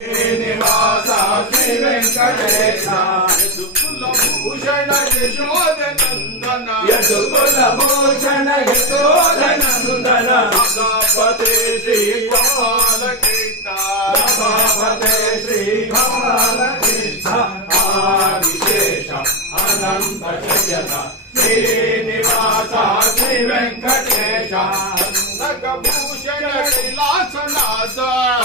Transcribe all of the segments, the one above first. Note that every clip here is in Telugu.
శ్రీనివాస శ్రీ వెంకటేశ యదుకుల భూషణ యశోదనందన యదుకుల భూషణ యశోదనందన సభాపతే శ్రీ బాలకృష్ణ సభాపతే శ్రీ బాలకృష్ణ ఆదిశేష అనంత శయన శ్రీనివాస శ్రీ వెంకటేశ అన్నగభూషణ కైలాసనాథ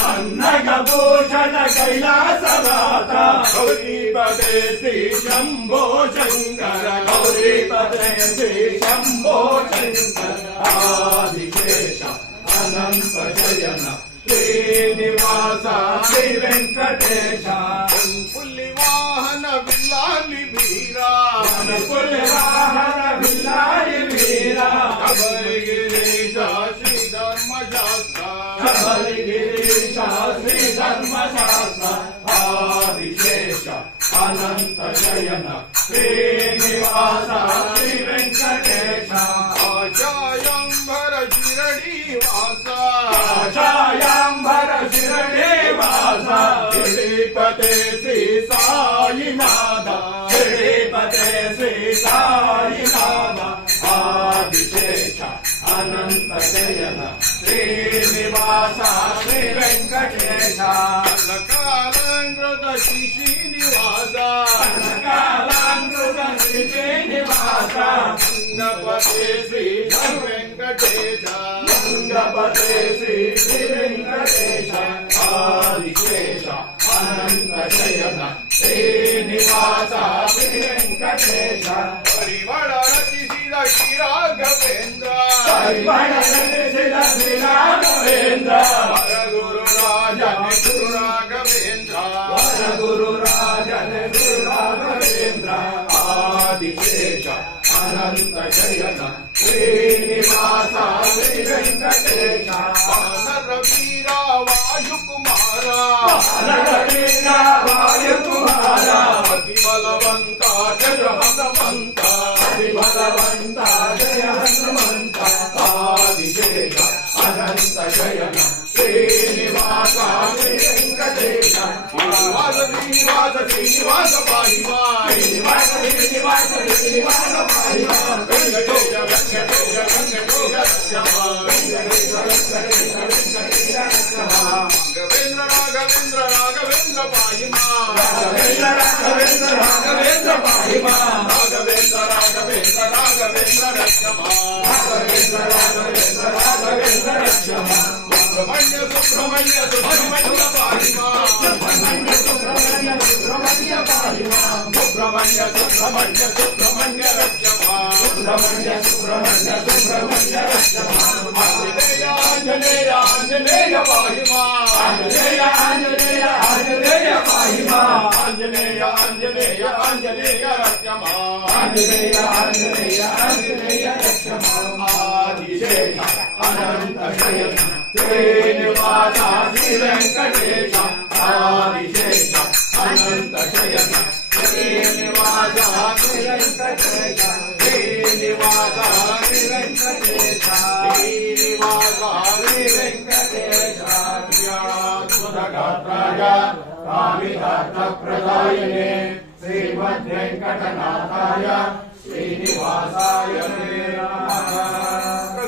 అన్నగభూషణ కైలాసనాథ గౌరీపదే శ్రీ శంభో శంకర గౌరీపదే శ్రీ శంభో శంకర ఆదిశేష అనంత శయన శ్రీనివాస శ్రీ వెంకటేశ పులి వాహన విల్లాలి వీరా పులి వాహన విల్లాలి వీరా గిరీశ శ్రీ ధర్మశాస్త్ర గిరీశ శ్రీ ధర్మశాస్త్ర ఆదిశేష అనంత శయన శ్రీనివాస శ్రీ వెంకటేశ ఆచాయాంబర శిరడి వాస ఆచాయాంబర శిరడి వాస శ్రీపతే శ్రీ సాయినాథ శ్రీపతే శ్రీ సాయినాథ ఆదిశేష అనంత శయన శ్రీనివాస శ్రీ వెంకటేశ కాలాంకృత శ్రీ శ్రీనివాస కాలాంకృత శ్రీ శ్రీనివాస గంగపతే శ్రీ వెంకటేశ గంగపతే శ్రీ శ్రీ వెంకటేశ ఆదిశేష అనంత శయన శ్రీనివాస శ్రీ వెంకటేశ పరివళ రచిసిద శ్రీ రాఘవేంద్ర పరివళ రచిసిద శ్రీ రాఘవేంద్ర వరగురు రాజన గురు రాఘవేంద్ర వరగురు రాజన గురు రాఘవేంద్ర ఆదిశేష అనంత శయన శ్రీనివాస శ్రీ వెంకటేశ నరవీర వాయుకుమార నరవీర వాయుకుమార అతి బలవంత జయ హనుమంత అతి బలవంత జయ హనుమంత ఆదిశేష అనంత శయన శ్రీనివాస శ్రీ వెంకటేశ శ్రీనివాస శ్రీనివాస శ్రీనివాస పాహిమా శ్రీనివాస శ్రీనివాస శ్రీనివాస పాహిమా వెంకటేశ వెంకటేశ వెంకటేశ రక్షమా వెంకటేశ వెంకటేశ వెంకటేశ రక్షమా రాఘవేంద్ర రాఘవేంద్ర రాఘవేంద్ర పాహిమా రాఘవేంద్ర రాఘవేంద్ర రాఘవేంద్ర పాహిమా రాఘవేంద్ర రాఘవేంద్ర రాఘవేంద్ర రక్షమా రాఘవేంద్ర రాఘవేంద్ర రాఘవేంద్ర రక్షమా సుబ్రహ్మణ్య సుబ్రహ్మణ్య సుబ్రహ్మణ్య పాహిమా సుబ్రహ్మణ్య సుబ్రహ్మణ్య సుబ్రహ్మణ్య పాహిమా సుబ్రహ్మణ్య సుబ్రహ్మణ్య సుబ్రహ్మణ్య రక్షమా సుబ్రహ్మణ్య సుబ్రహ్మణ్య సుబ్రహ్మణ్య రక్షమా ఆంజనేయ ఆంజనేయ ఆంజనేయ పాహిమా ఆంజనేయ ఆంజనేయ ఆంజనేయ పాహిమా ఆంజనేయ ఆంజనేయ ఆంజనేయ రక్షమా ఆంజనేయ ఆంజనేయ ఆంజనేయ రక్షమా ఆదిశేష అనంత శయన శ్రీనివాస శ్రీ వెంకటేశ ఆదిశేష అనంత శయన శ్రీనివాస శ్రీ వెంకటేశ శ్రీనివాస శ్రీ వెంకటేశ శ్రీనివాస శ్రీ వెంకటేశ జ్ఞానాద్భుతగాత్రాయ కామితార్థప్రదాయనే శ్రీమద్వేంకటనాథాయ శ్రీనివాసాయ నమః.